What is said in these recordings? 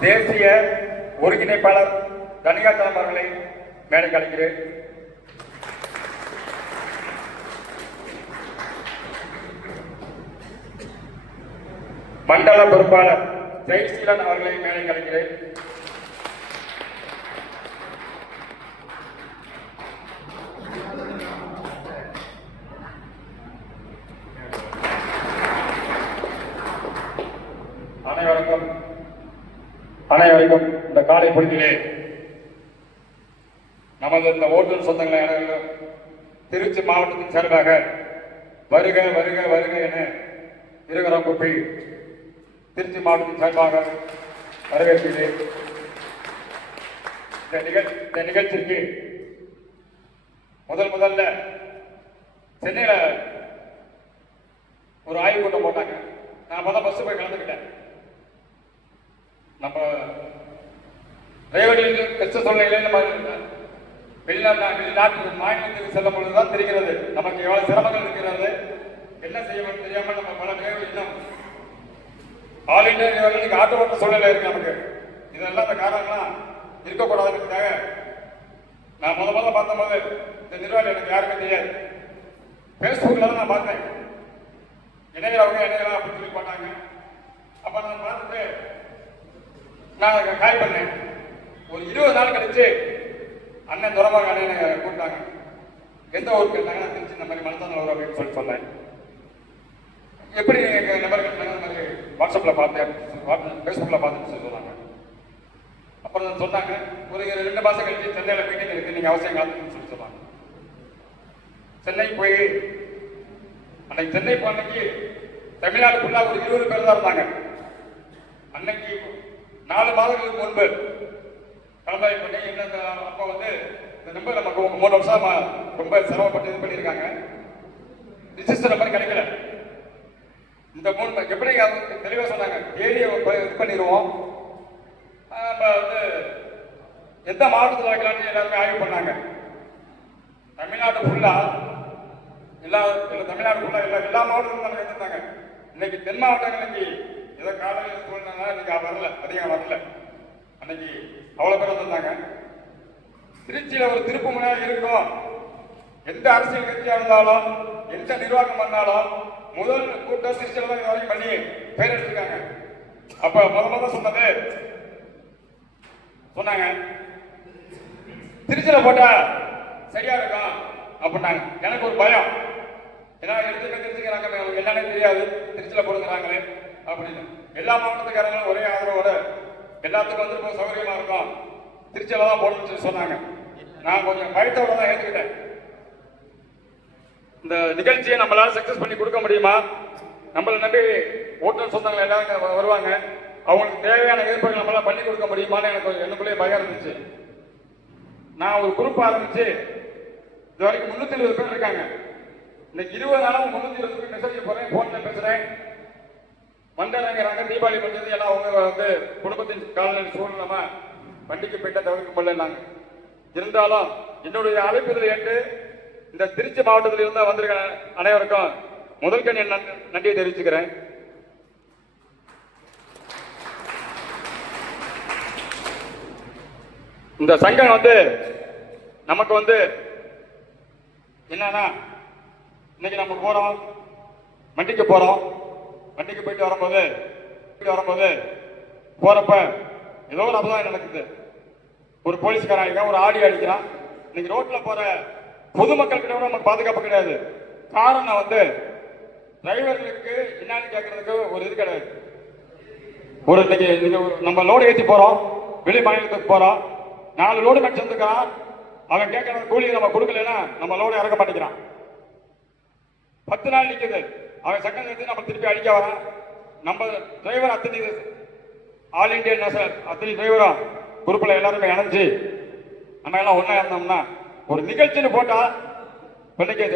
தேசிய ஒருங்கிணைப்பாளர் தனியாத்தலம் அவர்களை மேடைக்கு கலைக்கிறேன் மண்டல பொறுப்பாளர் ஜெயசீலன் அவர்களை மேலே கலைக்கிறேன் அனைவருக்கும் அனைவருக்கும் இந்த காலை பொழுதிலே நமது இந்த ஓட்டுநர் சொந்தங்களை திருச்சி மாவட்டத்தின் சார்பாக வருக வருக வருக என இருகரம் குப்பி திருச்சி மாவட்டத்தின் சார்பாக வரவேற்கிறேன். இந்த நிகழ் இந்த நிகழ்ச்சிக்கு முதல் முதல்ல சென்னையில ஒரு ஆய்வு கூட்டம் போட்டாங்க. நான் முதல் பஸ் போய் கலந்துக்கிட்டேன். நம்ம ரேவடியில் கஷ்ட சூழ்நிலையில நம்ம வெளிநாட்டு வெளிநாட்டு மாநிலத்துக்கு செல்லும் பொழுதுதான் தெரிகிறது. நமக்கு எவ்வளவு சிரமங்கள் இருக்கிறது? என்ன செய்ய தெரியாம நம்ம பல பேர் இன்னும் ஆல் இண்டியா லெவலுக்கு ஆட்டு சூழ்நிலை இருக்கு நமக்கு. இதெல்லாம் இந்த காரணம்லாம் இருக்கக்கூடாதுன்றதுக்காக நான் முத முதல்ல பார்த்தபோது இந்த நிர்வாகி எனக்கு யாருமே தெரியாது. ஃபேஸ்புக்கில் தான் நான் பார்த்தேன். இணையவங்க இணையலாம் அப்படின்னு சொல்லி போட்டாங்க. அப்ப நான் பார்த்துட்டு நான் காய் பண்ணேன். ஒரு இருபது நாள் கழிச்சு அண்ணன் துறமாக அண்ணன் கூப்பிட்டாங்க. எந்த ஊருக்கு இருந்தாங்க திருச்சி இந்த மாதிரி மனதான் ஊர் அப்படின்னு சொல்லி சொன்னேன். எப்படி எங்க நம்பர் கேட்டாங்க இந்த மாதிரி வாட்ஸ்அப்பில் பார்த்தேன் ஃபேஸ்புக்கில் பார்த்துன்னு சொல்லி சொன்னாங்க. அப்புறம் சொன்னாங்க ஒரு ரெண்டு மாதம் கழிச்சு சென்னையில் மீட்டிங் இருக்கு நீங்கள் அவசியம் காலத்துக்குன்னு சொல்லி சொன்னாங்க. சென்னை போய் அன்னைக்கு சென்னை போனக்கு தமிழ்நாடு தமிழ்நாடுக்குள்ள ஒரு இருபது பேர் தான் இருந்தாங்க. அன்னைக்கு நாலு மாதங்களுக்கு முன்பு கலந்தாய் பண்ணி இந்த அப்பா வந்து இந்த நம்பர் நமக்கு மூணு வருஷம் ரொம்ப சிரமப்பட்டு இது பண்ணியிருக்காங்க. ரிஜிஸ்டர் நம்பர் கிடைக்கல. இந்த மூணு எப்படி தெளிவாக சொன்னாங்க. ஏரியை இது பண்ணிடுவோம். நம்ம வந்து எந்த மாவட்டத்தில் வைக்கலாம்னு எல்லாருமே ஆய்வு பண்ணாங்க. தமிழ்நாடு ஃபுல்லா எல்லா தமிழ்நாடு ஃபுல்லா எல்லா எல்லா மாவட்டத்திலும் நம்ம எடுத்திருந்தாங்க இன்னைக்கு தென் மாவட்டங்கள் இன்னைக்கு ஏதோ காலையில் சூழ்நிலை இன்னைக்கு வரல அதிகம் வரல. அன்னைக்கு அவ்வளவு பேர் வந்திருந்தாங்க. திருச்சியில ஒரு திருப்பு முனையாக இருக்கும் எந்த அரசியல் கட்சியா இருந்தாலும் எந்த நிர்வாகம் பண்ணாலும் முதல் கூட்டம் திருச்சியில தான் வரைக்கும் பண்ணி பேர் எடுத்திருக்காங்க. அப்ப முத முத சொன்னது சொன்னாங்க திருச்சியில போட்டா சரியா இருக்கும் அப்படின்னாங்க. எனக்கு ஒரு பயம். ஏன்னா எடுத்துக்க திருச்சிக்கிறாங்க அவங்களுக்கு எல்லாமே தெரியாது. திருச்சியில போடுங்கிறாங்களே அப்படின்னு. எல்லா மாவட்டத்துக்காரங்களும் ஒரே ஆதரவோட எல்லாத்துக்கும் வந்து ரொம்ப சௌகரியமா இருக்கும் திருச்சியில தான் போடணும்னு சொல்லி சொன்னாங்க. நான் கொஞ்சம் பயத்தோட தான் ஏற்றுக்கிட்டேன் இந்த நிகழ்ச்சியை நம்மளால சக்சஸ் பண்ணி கொடுக்க முடியுமா? நம்மளை நம்பி ஓட்டுநர் சொந்தங்கள் எல்லாரும் வருவாங்க. அவங்களுக்கு தேவையான ஏற்பாடு நம்மளால பண்ணி கொடுக்க முடியுமான்னு எனக்கு கொஞ்சம் எனக்குள்ளேயே பயம் இருந்துச்சு. நான் ஒரு குரூப் ஆரம்பிச்சு இது வரைக்கும் முன்னூத்தி இருபது பேர் இருக்காங்க. இன்னைக்கு இருபது நாளாக முன்னூத்தி இருபது பேர் மெசேஜ் போறேன் போன்ல பேசுறேன். மண்டலங்கிறாங்க தீபாவளி முடிஞ்சது எல்லாம் அவங்க வந்து குடும்பத்தின் காலநிலை சூழ்நிலைமா வண்டிக்கு போயிட்ட தவிர்க்க முடியலன்னாங்க இருந்தாலும் என்னுடைய அழைப்புதல் ஏற்று இந்த திருச்சி மாவட்டத்தில் இருந்து வந்திருக்க அனைவருக்கும் முதல் கண் என் நன்- நன்றியை தெரிவிச்சுக்கிறேன். இந்த சங்கம் வந்து நமக்கு வந்து என்னன்னா இன்னைக்கு நம்ம போறோம் வண்டிக்கு போறோம். வண்டிக்கு போயிட்டு வரும்போது போயிட்டு வரும்போது போறப்ப ஏதோ ஒரு அபதாயம் நடக்குது. ஒரு போலீஸ்காரன் அடிக்கிறான் ஒரு ஆடி அடிக்கிறான். இன்னைக்கு ரோட்ல போற பொதுமக்கள் கிட்ட கூட நமக்கு பாதுகாப்பு கிடையாது. காரணம் வந்து டிரைவர்களுக்கு என்னன்னு கேட்கறதுக்கு ஒரு இது கிடையாது. ஒரு இன்னைக்கு நம்ம லோடு ஏற்றி போறோம் வெளி மாநிலத்துக்கு போறோம். நாலு லோடு மேட்ச் வந்துக்கிறான் அவன் கேட்கற கூலி நம்ம கொடுக்கலன்னா நம்ம லோடு இறக்க மாட்டேங்கிறான். பத்து நாள் நிற்குது அவன் செகண்ட் எடுத்து நம்ம திருப்பி அடிக்க வரான். நம்ம டிரைவர் அத்தனை ஆல் இண்டியன் நேஷனல் அத்தனை டிரைவரும் குரூப்பில் எல்லாருமே இணைஞ்சு நம்ம எல்லாம் ஒன்றா இருந்தோம்னா ஒரு நிகழ்ச்சின்னு போட்டால் பிள்ளைக்கு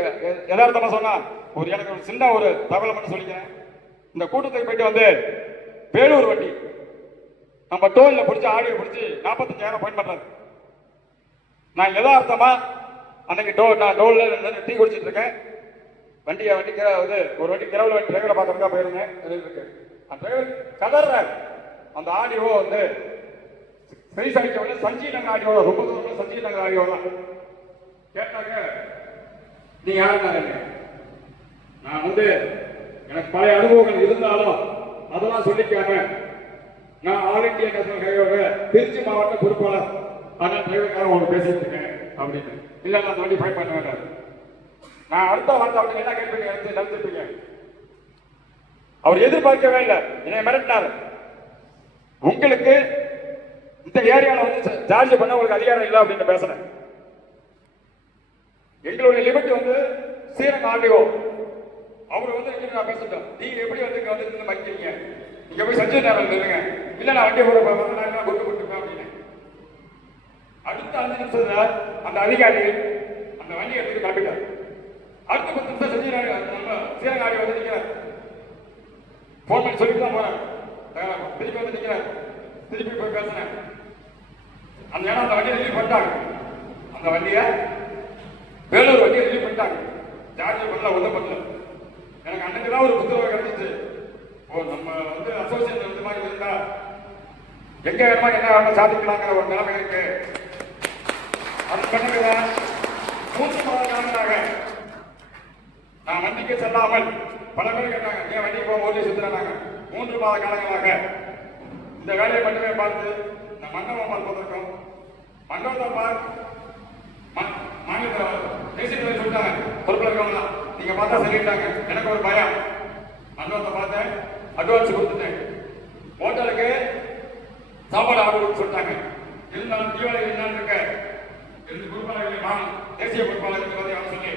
எதார்த்தமாக எ- ஒரு எனக்கு ஒரு சின்ன ஒரு தகவல் மட்டும் சொல்லிக்கிறேன். இந்த கூட்டத்துக்கு போயிட்டு வந்து வேலூர் வண்டி நம்ம டோலில் பிடிச்சி ஆடியோ பிடிச்சி நாற்பத்தஞ்சாயிரம் ஃபைன் பண்ணுறாரு நான் எதார்த்தமாக அன்னைக்கு டோ நான் டோலில் டீ குடிச்சிட்டு இருக்கேன். வண்டியை வண்டி இது ஒரு வண்டி கிரவுல வண்டி டிரைவரை பார்க்கறதுக்காக போயிருந்தேன். இருக்கு. அந்த டிரைவர் கதறாரு அந்த ஆடியோ வந்து சைஸ் அடிச்சவங்க சஞ்சீவ் நகர் ஆடியோ ரொம்ப தூரம் சஞ்சீவ் நகர் ஆடியோ தான். கேட்டாங்க நீ யாருன்னாங்க நான் வந்து எனக்கு பழைய அனுபவங்கள் இருந்தாலும் அதெல்லாம் சொல்லிக்காம நான் ஆல் இந்தியா நேஷனல் ஹைவேல திருச்சி மாவட்ட பொறுப்பாளர். அண்ணன் டிரைவர்காரன் ஒன்று பேசிட்டு இருக்கேன். அப்படின்னு இல்ல நான் வண்டி ஃபைட் பண்ண வேண்டாம். நான் அடுத்த வார்த்தை அவருக்கு என்ன கேட்பீங்க? எடுத்து நடந்திருப்பீங்க அவர் எதிர்பார்க்கவே இல்லை. என்னை மிரட்டினார். உங்களுக்கு இந்த ஏரியாவில் வந்து சார்ஜ் பண்ண உங்களுக்கு அதிகாரம் இல்லை அப்படின்னு பேசுறேன். எங்களுடைய லிமிட் வந்து சீரன் ஆர்டிஓ அவர் வந்து இங்க நான் பேசிட்டோம் நீங்க எப்படி வந்து இங்க வந்து இருந்து மறிக்கிறீங்க நீங்க போய் சஞ்சய் நேரம் நில்லுங்க. இல்ல நான் வண்டி போட போறேன் நான் கொண்டு கொடுத்துருப்பேன் அப்படின்னு. அடுத்த அஞ்சு நிமிஷத்துல அந்த அதிகாரி அந்த வண்டியை எடுத்து கிளம்பிட்டார். அடுத்த பத்து நிமிஷம் சஞ்சய் நம்ம ஸ்ரீரங்கம் ஆர்டிஓ வந்து நிற்கிறேன் ஃபோன் பண்ணி சொல்லிட்டு தான் போகிறேன் திருப்பி வந்து நிற்கிறேன் திருப்பி போய் பேசுறேன் அந்த இடம் அந்த வண்டியை ரிலீவ் பண்ணிட்டாங்க. அந்த வண்டியை வேலூர் வண்டியை ரிலீவ் பண்ணிட்டாங்க. சார்ஜ் பண்ணல ஒன்றும் பண்ணல. எனக்கு அன்னைக்கு தான் ஒரு புத்தகம் கிடைச்சிச்சு. ஓ நம்ம வந்து அசோசியேஷன் இந்த மாதிரி இருந்தா எங்க வேணுமா என்ன வேணுமா சாதிக்கலாங்கிற ஒரு நிலைமை இருக்கு. அது பண்ணுறதா மூன்று மாதம் காலங்களாக நான் வண்டிக்கு செல்லாமல் பல பேர் கேட்டாங்க ஏன் வண்டிக்கு போக ஓட்டி சுத்துறாங்க. மூன்று மாத காலங்களாக இந்த வேலையை மட்டுமே பார்த்து இந்த மண்டபம் பார்ப்பதற்கும் மண்டபத்தை பார்த்து மா- மாநில தேசிய தலைவர் சொல்லிட்டாங்க. பொறுப்பில் இருக்கவங்க. நீங்க பார்த்தா சொல்லிட்டாங்க எனக்கு ஒரு பயம். மண்டபத்தை பார்த்தேன் அட்வான்ஸ் கொடுத்துட்டேன். ஹோட்டலுக்கு சாப்பாடு ஆர்டர் சொல்லிட்டாங்க. இருந்தாலும் தீபாவளி என்னன்னு இருக்க ரெண்டு பொறுப்பாளர்கள் நான் தேசிய பொறுப்பாளருக்கு வந்து அவர் சொல்லி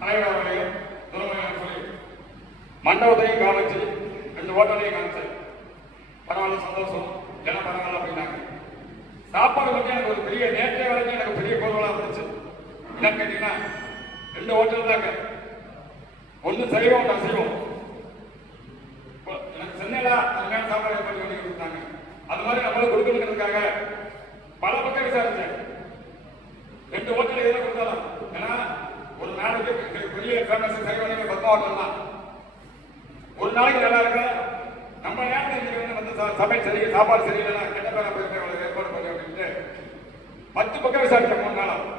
தலைவர் அவர்களையும் துணைமையாக சொல்லி மண்டபத்தையும் காமிச்சு ரெண்டு ஹோட்டலையும் காமிச்சு. பரவாயில்ல சந்தோஷம். எல்லாம் பரவாயில்ல அப்படின்னாங்க. சாப்பாடு பற்றி எனக்கு ஒரு பெரிய நேற்றே வரைக்கும் எனக்கு பெரிய பொருளாக இருந்துச்சு. என்னன்னு கேட்டீங்கன்னா ரெண்டு ஹோட்டல் தாங்க. ஒன்று சைவம் ஒன்று அசைவம் இப்போ எனக்கு சென்னையில அருமையான சாப்பாடு பண்ணி பண்ணி கொடுத்தாங்க. அது மாதிரி நம்மளும் கொடுக்கணுங்கிறதுக்காக பல பக்கம் விசாரிச்சேன். ரெண்டு ஹோட்டல் எதுவும் கொடுத்தாலும். ஒரு நாளைக்கு பெரிய ஃபேமஸ் சைவம் பத்து தான். ஒரு நாளைக்கு நல்லா இருக்க? நம்ம நேரத்தில் வந்து சா- சமையல் சரி சாப்பாடு சரியில்லைன்னா கெட்ட பேர போய் ஏற்பாடு பண்ணி அப்படின்ட்டு பத்து பக்கம் விசாரிச்சேன் மூணு நாளாக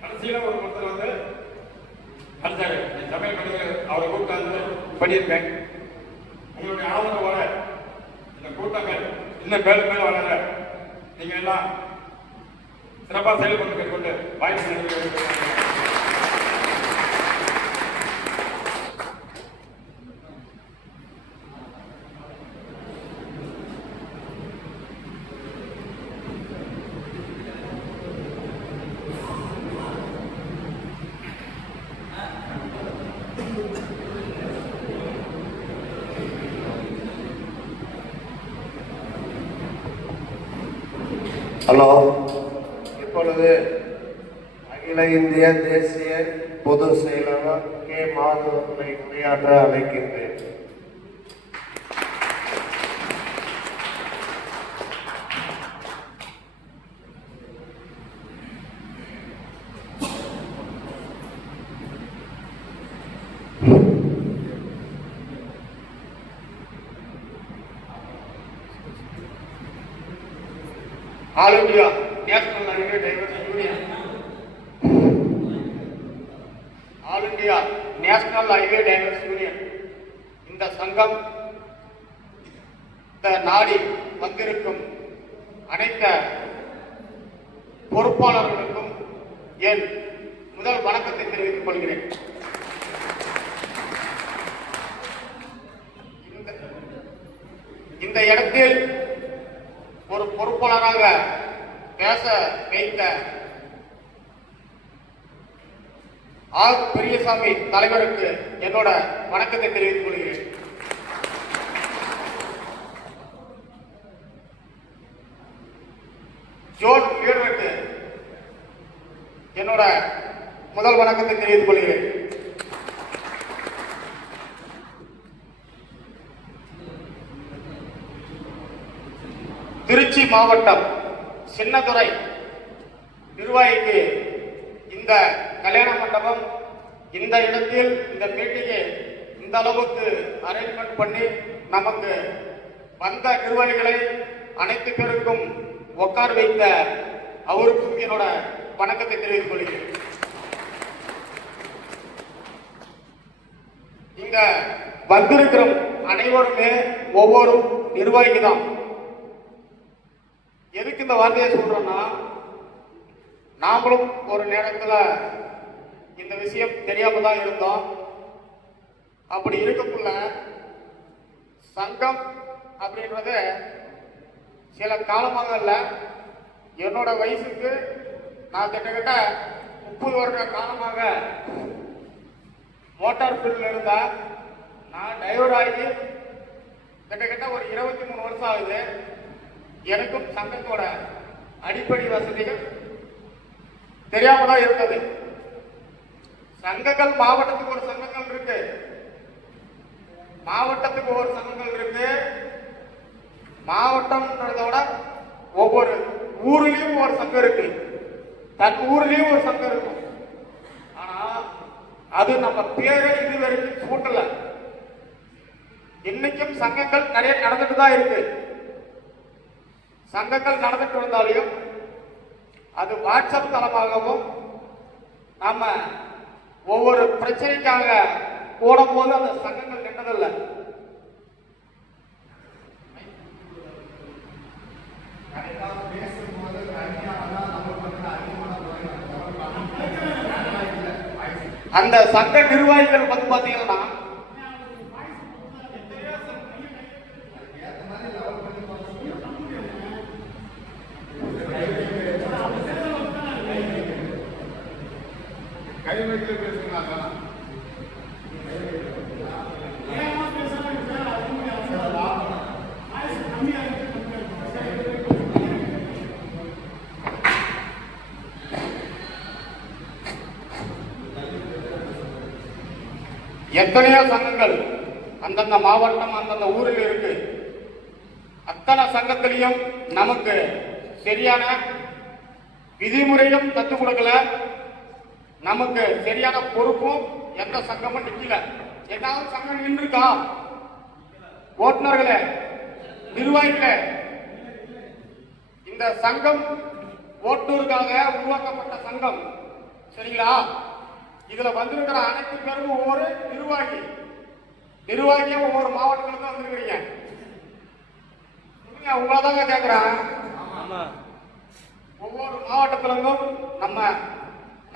கடைசியில் ஒரு ஒருத்தர் வந்து அடிச்சாரு நீ சமையல் பண்ணி அவரை கூப்பிட்டாந்து பண்ணியிருக்கேன். உங்களுடைய ஆதரவோட இந்த கூட்டங்கள் இன்னும் மேலும் மேலும் வளர நீங்க எல்லாம் சிறப்பாக செயல்பட்டு கொண்டு வாய்ப்பு நல்கி ஹலோ இப்பொழுது அகில இந்திய தேசிய பொது செயலாளர் கே. மாதவர்களை உரையாற்ற அழைக்கின்றேன் all India national highway drivers union all India national highway drivers union இந்த சங்கம் இந்த நாடி வந்திருக்கும் அனைத்து பொறுப்பாளர்களுக்கும் என் முதல் வணக்கத்தை தெரிவித்துக் கொள்கிறேன் இந்த- இந்த இடத்தில் ஒரு பொறுப்பாளராக பேச வைத்த ஆர் பெரியசாமி தலைவருக்கு என்னோட வணக்கத்தை தெரிவித்துக் கொள்கிறேன். ஜோன் லீடருக்கு என்னோட முதல் வணக்கத்தை தெரிவித்துக் கொள்கிறேன் திருச்சி மாவட்டம் சின்னதுரை நிர்வாகிக்கு இந்த கல்யாண மண்டபம் இந்த இடத்தில் இந்த மீட்டிங்கை இந்த அளவுக்கு அரேஞ்ச்மெண்ட் பண்ணி நமக்கு வந்த நிர்வாகிகளை அனைத்து பேருக்கும் உட்கார் வைத்த அவருக்கும் என்னோட வணக்கத்தை தெரிவித்துக் கொள்கிறேன். இங்க வந்திருக்கிற அனைவருமே ஒவ்வொரு நிர்வாகி தான் எதுக்கு இந்த வார்த்தையை சொல்கிறோன்னா நாமளும் ஒரு நேரத்தில் இந்த விஷயம் தெரியாமல் தான் இருந்தோம். அப்படி இருக்கக்குள்ள சங்கம் அப்படின்றது சில காலமாக இல்லை என்னோட வயசுக்கு நான் கிட்டத்தட்ட முப்பது வருட காலமாக மோட்டார் ஃபீல்டில் இருந்தேன் நான் டிரைவர் ஆகி கிட்டத்தட்ட ஒரு இருபத்தி மூணு வருஷம் ஆகுது. எனக்கும் சங்கத்தோட அடிப்படை வசதிகள் தெரியாம தான் இருந்தது. சங்கங்கள் மாவட்டத்துக்கு ஒரு சங்கங்கள் இருக்கு. மாவட்டத்துக்கு ஒவ்வொரு சங்கங்கள் இருக்கு. மாவட்டம்ன்றதோட ஒவ்வொரு ஊர்லயும் ஒரு சங்கம் இருக்கு. தன் ஊர்லயும் ஒரு சங்கம் இருக்கும். ஆனா அது நம்ம பேரை இது வரைக்கும் சூட்டல. இன்னைக்கும் சங்கங்கள் நிறைய நடந்துட்டு தான் இருக்கு. சங்கங்கள் நடந்துட்டு இருந்தாலையும் அது வாட்ஸ்அப் தளமாகவும் நம்ம ஒவ்வொரு பிரச்சனைக்காக போடும்போது அந்த சங்கங்கள் நின்றதில்லை. அந்த சங்க நிர்வாகிகள் வந்து பாத்தீங்கன்னா எத்தனையோ சங்கங்கள் அந்தந்த மாவட்டம் அந்தந்த ஊரில் இருக்கு. அத்தனை சங்கத்திலையும் நமக்கு சரியான விதிமுறையும் கற்றுக் கொடுக்கல. நமக்கு சரியான பொறுப்பும் எந்த சங்கமும் நிக்கல. ஏதாவது சங்கம் நின்றுக்கா ஓட்டுநர்களே நிர்வாகிகளே இந்த சங்கம் ஓட்டுநருக்காக உருவாக்கப்பட்ட சங்கம் சரிங்களா? இதுல வந்திருக்கிற அனைத்து பேரும் ஒவ்வொரு நிர்வாகி நிர்வாகியும் ஒவ்வொரு மாவட்டங்களுக்கு வந்திருக்கிறீங்க. உங்களை தாங்க கேட்கிறேன் ஒவ்வொரு மாவட்டத்திலிருந்தும் நம்ம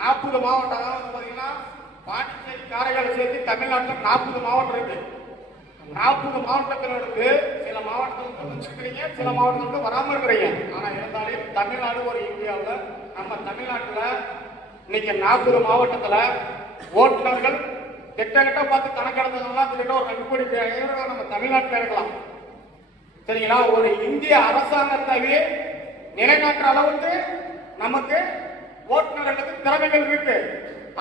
நாற்பது மாவட்டம் பார்த்தீங்கன்னா பாண்டிச்சேரி காரைக்கால் சேர்த்து தமிழ்நாட்டில் நாற்பது மாவட்டம் இருக்கு. நாற்பது மாவட்டத்தில் இருந்து சில மாவட்டத்தில் வச்சுக்கிறீங்க சில மாவட்டத்தில் வராம இருக்கிறீங்க. ஆனா இருந்தாலும் தமிழ்நாடு ஒரு இந்தியாவில் நம்ம தமிழ்நாட்டில் இன்னைக்கு நாற்பது மாவட்டத்தில் ஓட்டுநர்கள் கிட்ட பார்த்து கணக்கெடுத்ததெல்லாம் கிட்ட ஒரு ரெண்டு கோடி பேர் நம்ம தமிழ்நாட்டில் இருக்கலாம். சரிங்களா? ஒரு இந்திய அரசாங்கத்தையே நிலைநாட்டுற அளவுக்கு நமக்கு ஓட்டுநர்களுக்கு திறமைகள் இருக்கு.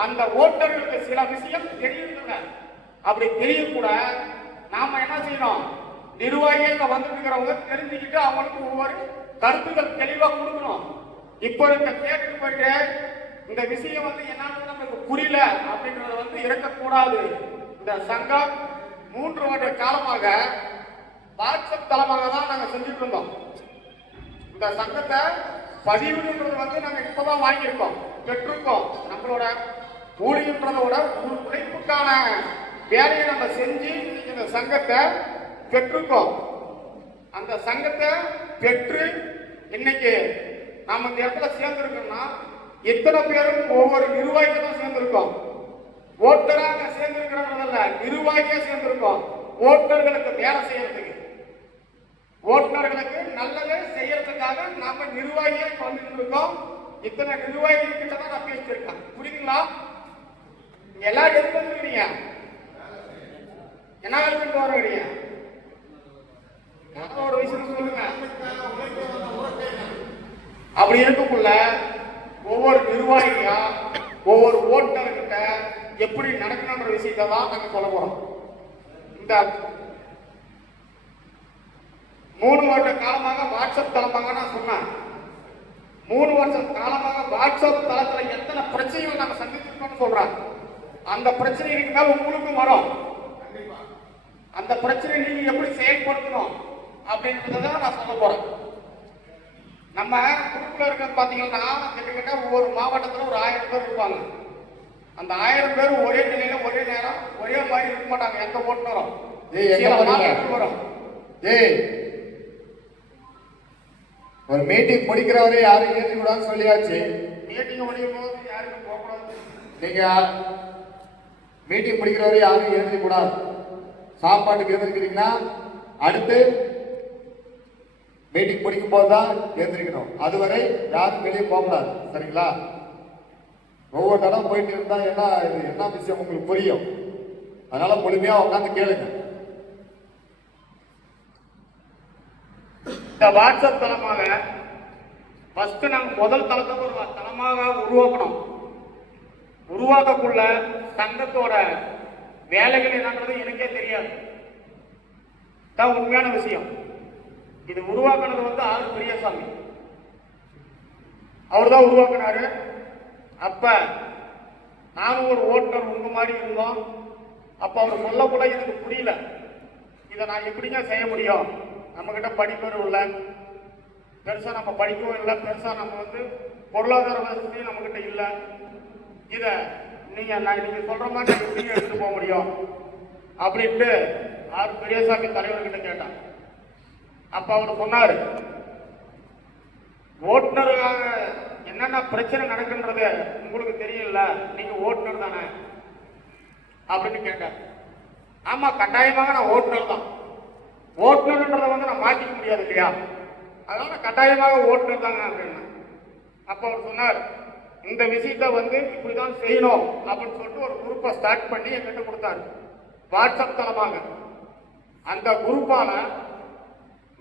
அந்த ஓட்டுநர்களுக்கு சில விஷயம் தெரியுதுங்க. அப்படி தெரியும் கூட நாம என்ன செய்யணும்? நிர்வாகி வந்துருக்கிறவங்க தெரிஞ்சுக்கிட்டு அவங்களுக்கு ஒவ்வொரு கருத்துக்கள் தெளிவாக கொடுக்கணும். இப்போ இருக்க கேட்டுட்டு போயிட்டு இந்த விஷயம் வந்து என்னன்னு நமக்கு புரியல அப்படின்றத வந்து இருக்கக்கூடாது இந்த சங்கம் மூன்று வருட காலமாக வாட்ஸ்அப் தளமாக தான் நாங்கள் செஞ்சுட்டு இருந்தோம். இந்த சங்கத்தை பதிவுன்றது வந்து நாங்கள் இப்போ தான் வாங்கியிருக்கோம் பெற்றிருக்கோம். நம்மளோட ஊழியன்றதோட உ- உழைப்புக்கான வேலையை நம்ம செஞ்சு இந்த சங்கத்தை பெற்றிருக்கோம். அந்த சங்கத்தை பெற்று இன்னைக்கு நம்ம இந்த இடத்துல சேர்ந்துருக்கோம்னா இத்தனை பேரும் ஒவ்வொரு நிர்வாகிகளும் சேர்ந்திருக்கோம். ஓட்டராக சேர்ந்திருக்கிறவங்கள நிர்வாகியா சேர்ந்திருக்கோம். ஓட்டர்களுக்கு வேலை செய்யறதுக்கு. ஓட்டுநர்களுக்கு நல்லது செய்யறதுக்காக நாம நிர்வாகியா இப்ப வந்துட்டு இருக்கோம் இத்தனை நிர்வாகிகள் கிட்ட தான் நான் பேசிட்டு புரியுதுங்களா? நீங்க எல்லாரும் எதுக்கு வந்துருக்கீங்க என்ன வேலைக்கு வரீங்க ஒரு விஷயம் சொல்லுங்க. அப்படி இருக்கக்குள்ள ஒவ்வொரு நிர்வாகியா ஒவ்வொரு ஓட்டர்கிட்ட எப்படி நடக்கணுன்ற விஷயத்தை தான் நாங்க சொல்ல போறோம். இந்த மூணு வருட காலமாக வாட்ஸ்அப் தளமாக நான் சொன்னேன். மூணு வருஷம் காலமாக வாட்ஸ்அப் தளத்துல எத்தனை பிரச்சனைகள் நாங்க சந்திச்சிருக்கோம்னு சொல்றேன் அந்த பிரச்சனை மேல உங்களுக்கும் வரும். அந்த பிரச்சனை நீங்க எப்படி செயல்படுத்தணும் அப்படின்றத நான் சொல்ல போறேன். நம்ம குரூப்ல இருக்கிறது பாத்தீங்கன்னா கிட்டத்தட்ட ஒவ்வொரு மாவட்டத்துல ஒரு ஆயிரம் பேர் இருப்பாங்க. அந்த ஆயிரம் பேர் ஒரே நிலையில ஒரே நேரம் ஒரே மாதிரி இருக்க மாட்டாங்க. எந்த ஓட்டுநரும் வரும்? ஏய் ஒரு மீட்டிங் முடிக்கிறவரை யாரும் ஏற்றி கூடாதுன்னு சொல்லியாச்சு. மீட்டிங் முடியும் போது யாருக்கும் போகக்கூடாது. நீங்க மீட்டிங் முடிக்கிறவரை யாரும் ஏற்றி கூடாது. சாப்பாட்டுக்கு எழுந்திருக்கிறீங்கன்னா அடுத்து மீட்டிங் முடிக்கும் போது தான் எழுந்திருக்கணும். அதுவரை யாரும் வெளியே போகக்கூடாது. சரிங்களா? ஒவ்வொரு தடவை போயிட்டு இருந்தா என்ன இது? என்ன விஷயம் உங்களுக்கு புரியும்? அதனால முழுமையா உட்காந்து கேளுங்க. இந்த வாட்ஸ்அப் தளமாக ஃபர்ஸ்ட் நாங்கள் முதல் தளத்தை ஒரு தளமாக உருவாக்கணும். உருவாக்கக்குள்ள சங்கத்தோட வேலைகள் என்னன்றது எனக்கே தெரியாது. தான் உண்மையான விஷயம். இது உருவாக்குனது வந்து ஆர் பெரியசாமி. அவர் தான் உருவாக்குனாரு. அப்ப நானும் ஒரு ஓட்டுநர் உங்க மாதிரி இருந்தோம். அப்ப அவர் சொல்லக்கூட எனக்கு புரியல. இதை நான் எப்படிங்க செய்ய முடியும்? நம்ம கிட்ட படிப்பறிவு இல்லை. பெருசா நம்ம படிக்கவும் இல்லை. பெருசா நம்ம வந்து பொருளாதார வசதியும் நம்ம கிட்ட இல்லை. இதை நீங்க நான் நீங்க சொல்ற மாதிரி நான் எப்படிங்க எடுத்துட்டு போக முடியும்? அப்படின்ட்டு ஆர் பெரியசாமி தலைவர்கிட்ட கேட்டான். அப்ப அவர் சொன்னாரு ஓட்டுநருக்காக என்னென்ன பிரச்சனை நடக்குன்றது உங்களுக்கு தெரியல நீங்க ஓட்டுநர் தானே? அப்படின்னு கேட்டார். ஆமா கட்டாயமாக நான் ஓட்டுநர் தான். ஓட்டுநர்ன்றதை வந்து நான் மாற்றிக்க முடியாது இல்லையா? அதனால நான் கட்டாயமாக ஓட்டுநர் தாங்க அப்படின்னு அப்ப அவர் சொன்னார் இந்த விஷயத்த வந்து இப்படிதான் செய்யணும் அப்படின்னு சொல்லிட்டு ஒரு குரூப்பை ஸ்டார்ட் பண்ணி என்கிட்ட கொடுத்தாரு. வாட்ஸ்அப் தளமாக. அந்த குரூப்பால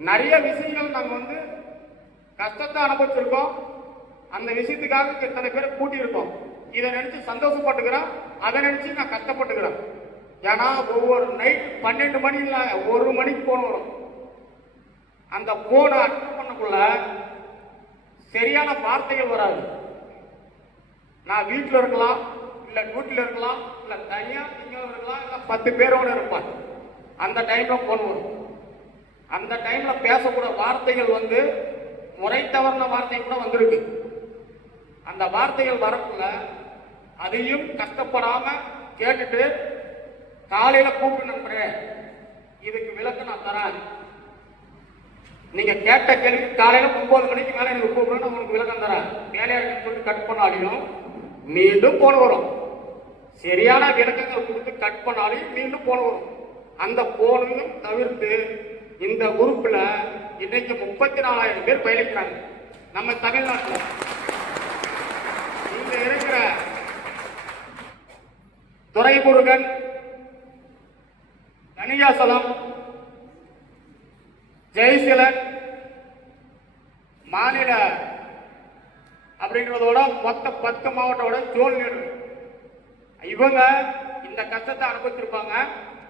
நிறைய விஷயங்கள் நம்ம வந்து கஷ்டத்தை அனுபவிச்சிருக்கோம். அந்த விஷயத்துக்காக இத்தனை பேரை கூட்டியிருக்கோம். இதை நினைச்சு சந்தோஷப்பட்டுக்கிறேன் அதை நினைச்சு நான் கஷ்டப்பட்டுக்கிறேன். ஏன்னா ஒவ்வொரு நைட் பன்னெண்டு மணியில் ஒரு மணிக்கு போன் வரும். அந்த போனை அட்டன் பண்ணக்குள்ள சரியான வார்த்தைகள் வராது. நான் வீட்டில் இருக்கலாம் இல்லை டியூட்டியில் இருக்கலாம் இல்லை தனியாக இருக்கலாம் இல்லை பத்து பேரோடு இருப்பான். அந்த டைமில் போன் வரும். அந்த டைம்ல பேசக்கூடிய வார்த்தைகள் வந்து முறை தவறின வார்த்தை கூட வந்திருக்கு. அந்த வார்த்தைகள் வரக்குள்ள அதையும் கஷ்டப்படாம கேட்டுட்டு காலையில கூப்பிட்டு நண்பரே இதுக்கு விளக்கு நான் தரேன். நீங்க கேட்ட கேள்வி காலையில ஒன்பது மணிக்கு மேல எனக்கு கூப்பிடணும் உங்களுக்கு விளக்கம் தரேன். வேலையா இருக்குன்னு சொல்லிட்டு கட் பண்ணாலையும் மீண்டும் போன வரும். சரியான விளக்கங்கள் கொடுத்து கட் பண்ணாலையும் மீண்டும் போன வரும். அந்த போனையும் தவிர்த்து இந்த குரூப்ல இன்னைக்கு முப்பத்தி நாலாயிரம் பேர் பயணிக்கிறாங்க நம்ம தமிழ்நாட்டில். இங்க இருக்கிற துறைமுருகன் தனியாசலம் ஜெயசீலன் மாநில அப்படின்றதோட மொத்த பத்து மாவட்டோட ஜோல் இவங்க இந்த கஷ்டத்தை அனுபவிச்சிருப்பாங்க.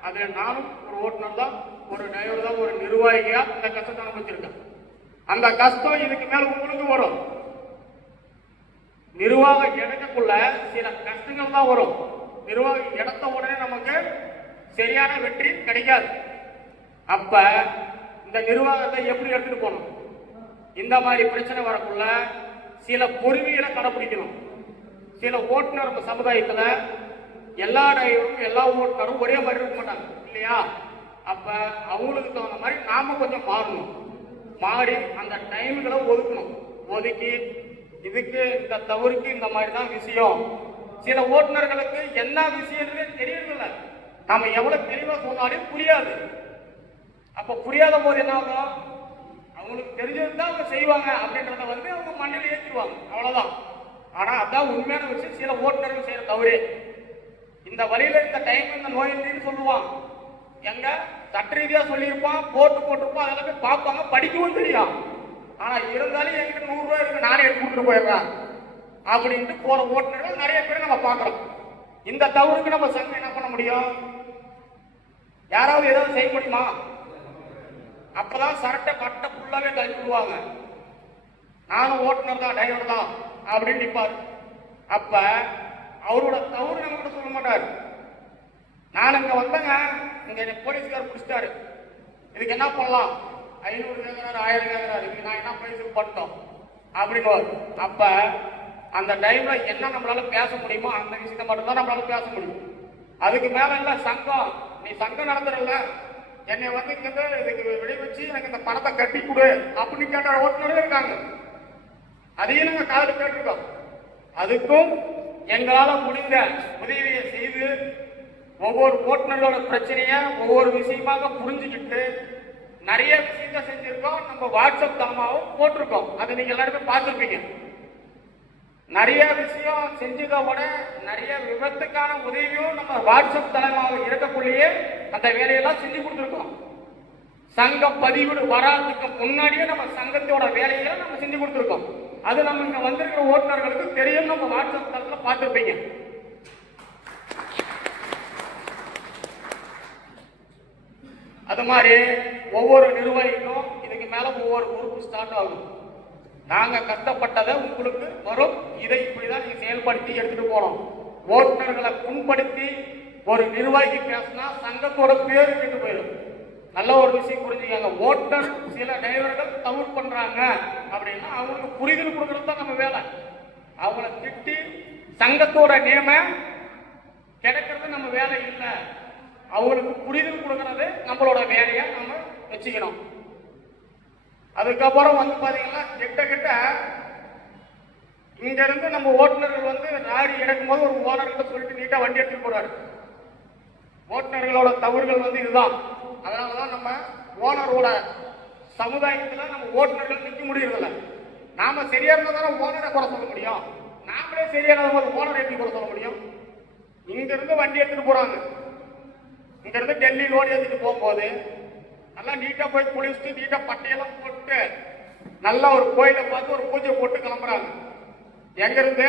அதுல நானும் ஒரு ஓட்டுநர் தான் ஒரு டிரைவர் தான் ஒரு நிர்வாகியா இந்த கஷ்டத்தை அனுபவிச்சிருக்கேன் அந்த கஷ்டம் இதுக்கு மேல உங்களுக்கு வரும். நிர்வாகம் எடுக்கக்குள்ள சில கஷ்டங்கள் தான் வரும். நிர்வாகம் எடுத்த உடனே நமக்கு சரியான வெற்றி கிடைக்காது. அப்ப இந்த நிர்வாகத்தை எப்படி எடுத்துட்டு போகணும்? இந்த மாதிரி பிரச்சனை வரக்குள்ள சில பொறுமைகளை கடைபிடிக்கணும். சில ஓட்டுநர் சமுதாயத்தில் எல்லா டிரைவரும் எல்லா ஓட்டுநரும் ஒரே மாதிரி இருக்க மாட்டாங்க. இல்லையா? அப்ப அவங்களுக்கு தகுந்த மாதிரி நாம கொஞ்சம் மாறணும். மாறி அந்த டைம்களை ஒதுக்கணும். ஒதுக்கி இதுக்கு இந்த தவறுக்கு இந்த மாதிரி தான் விஷயம். சில ஓட்டுநர்களுக்கு என்ன விஷயம்ன்றதே தெரியறதில்ல. நம்ம எவ்வளவு தெளிவா சொன்னாலும் புரியாது. அப்ப புரியாத போது என்ன ஆகும் அவங்களுக்கு தெரிஞ்சது தான் அவங்க செய்வாங்க அப்படின்றத வந்து அவங்க மண்ணில் ஏற்றிடுவாங்க அவ்வளவுதான். ஆனா அதான் உண்மையான விஷயம். சில ஓட்டுநர்கள் செய்யற தவறே. இந்த வழியில இந்த டைம் இந்த நோய் இல்லைன்னு சொல்லுவான். எங்க? சட்ட ரீதியா சொல்லியிருப்பான் போட்டு போட்டிருப்பான் அதெல்லாமே பார்ப்பாங்க. படிக்கவும் தெரியும் ஆனா இருந்தாலும் என்கிட்ட நூறு ரூபாய் இருக்கு நானே எடுத்து கொடுத்துட்டு போயிடுறேன். அப்படின்ட்டு போற ஓட்டுநர்கள் நிறைய பேர் நம்ம பார்க்கலாம் இந்த தவறுக்கு நம்ம சங்கம் என்ன பண்ண முடியும்? யாராவது ஏதாவது செய்ய முடியுமா? அப்பதான் சரட்டை பட்டை ஃபுல்லாவே கழிச்சு விடுவாங்க. நானும் ஓட்டுநர் தான் டிரைவர் தான் அப்படின்னு நிப்பாரு. அப்ப அவரோட தவறு நம்ம கூட சொல்ல மாட்டார். நான் இங்க வந்தேங்க இங்க என்னை போலீஸ்கார் பிடிச்சிட்டாரு. இதுக்கு என்ன பண்ணலாம்? ஐநூறு கேட்கிறாரு ஆயிரம் கேட்கிறாரு இதுக்கு நான் என்ன போலீஸுக்கு பண்ணிட்டோம் அப்படின்னு அப்ப அந்த டைம்ல என்ன நம்மளால பேச முடியுமோ அந்த விஷயத்த மட்டும் தான் நம்மளால பேச முடியும். அதுக்கு மேல இல்ல சங்கம். நீ சங்கம் நடந்துடல என்னை வந்து இங்க இதுக்கு விளைவிச்சு எனக்கு இந்த பணத்தை கட்டி கொடு அப்படின்னு கேட்ட ஓட்டுநரும் இருக்காங்க. அதையும் நாங்க காதல் கேட்டிருக்கோம். அதுக்கும் எங்களால முடிந்த உதவியை செய்து ஒவ்வொரு ஓட்டுநரோட பிரச்சனைய ஒவ்வொரு விஷயமாக புரிஞ்சுக்கிட்டு நிறைய விஷயத்த செஞ்சிருக்கோம். நம்ம வாட்ஸ்அப் தாமாவும் போட்டிருக்கோம். அதை நீங்க எல்லாருமே பார்த்துருப்பீங்க. நிறைய விஷயம் செஞ்சதோட நிறைய விபத்துக்கான உதவியும் நம்ம வாட்ஸ்அப் தளமாக இருக்கக்குள்ளேயே அந்த வேலையெல்லாம் செஞ்சு கொடுத்துருக்கோம். சங்க பதிவு வராதுக்கு முன்னாடியே நம்ம சங்கத்தோட வேலையை நம்ம செஞ்சு கொடுத்துருக்கோம். அது நம்ம இங்கே வந்திருக்கிற ஓட்டுநர்களுக்கு தெரியும் நம்ம வாட்ஸ்அப் தளத்தில் பார்த்துருப்பீங்க. அது மாதிரி ஒவ்வொரு நிர்வாகிக்கும் இதுக்கு மேல ஒவ்வொரு பொறுப்பு ஸ்டார்ட் ஆகும். நாங்க கஷ்டப்பட்டதை உங்களுக்கு வரும். இதை இப்படிதான் நீங்க செயல்படுத்தி எடுத்துட்டு போனோம் ஓட்டுநர்களை புண்படுத்தி ஒரு நிர்வாகி பேசினா சங்கத்தோட பேரு கெட்டு போயிடும். நல்ல ஒரு விஷயம் புரிஞ்சுக்காங்க. ஓட்டுநர் சில டிரைவர்கள் தவிர பண்றாங்க அப்படின்னா அவங்களுக்கு புரிதல் கொடுக்கறது தான் நம்ம வேலை. அவங்கள திட்டி சங்கத்தோட நேம கிடைக்கிறது நம்ம வேலை இல்லை. அவங்களுக்கு புரிதல் கொடுக்கறது நம்மளோட வேலையா நம்ம வச்சுக்கணும். அதுக்கப்புறம் வந்து பாத்தீங்கன்னா கிட்ட கிட்ட இங்க இருந்து நம்ம ஓட்டுநர்கள் வந்து லாரி இறக்கும்போது ஒரு ஓனர்கிட்ட சொல்லிட்டு நீட்டா வண்டி எடுத்துட்டு போறாரு. ஓட்டுநர்களோட தவறுகள் வந்து இதுதான். அதனாலதான் நம்ம ஓனரோட சமுதாயத்துல நம்ம ஓட்டுநர்கள் நிற்க முடியறதில்ல. நாம சரியா இருந்தா தானே ஓனரை குறை சொல்ல முடியும். நாமளே சரியா போது ஓனரை எப்படி குறை சொல்ல முடியும்? இங்க இருந்து வண்டி எடுத்துட்டு போறாங்க. இங்கிருந்து டெல்லி லோடு ஏத்திட்டு போகும்போது நல்லா நீட்டா போய் குளிச்சுட்டு நீட்டா பட்டையெல்லாம் போட்டு நல்லா ஒரு கோயிலை பார்த்து ஒரு பூஜை போட்டு கிளம்புறாங்க. எங்கேருந்து?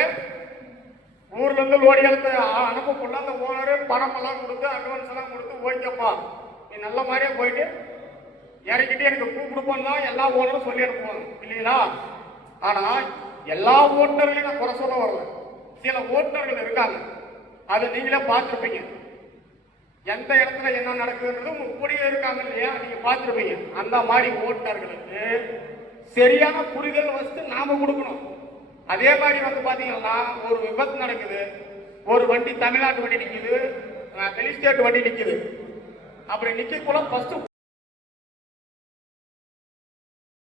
ஊர்லேருந்து ஊர்ல இருந்து லோடி எடுத்து அனுப்பக்குள்ள அந்த ஓனர் பணம் எல்லாம் கொடுத்து அட்வான்ஸ் எல்லாம் கொடுத்து ஓகேப்பா நீ நல்ல மாதிரியே போயிட்டு இறக்கிட்டு எனக்கு பூ கொடுப்போம் தான் எல்லா ஓனரும் சொல்லி அனுப்புவாங்க. இல்லைங்களா ஆனா எல்லா ஓட்டுநர்களையும் நான் குறை சொல்ல வரல. சில ஓட்டுநர்கள் இருக்காங்க. அதை நீங்களே பார்த்துருப்பீங்க. எந்த இடத்துல என்ன நடக்குதுன்றது உங்க கூடயே இருக்காங்க இல்லையா? நீங்க பார்த்துருப்பீங்க. அந்த மாதிரி ஓட்டுநர்களுக்கு சரியான புரிதல் வச்சு நாம கொடுக்கணும். அதே மாதிரி வந்து பாத்தீங்கன்னா ஒரு விபத்து நடக்குது. ஒரு வண்டி தமிழ்நாட்டு வண்டி நிக்குது. வெளி ஸ்டேட் வண்டி நிக்குது. அப்படி நிக்கக்குள்ள ஃபர்ஸ்ட்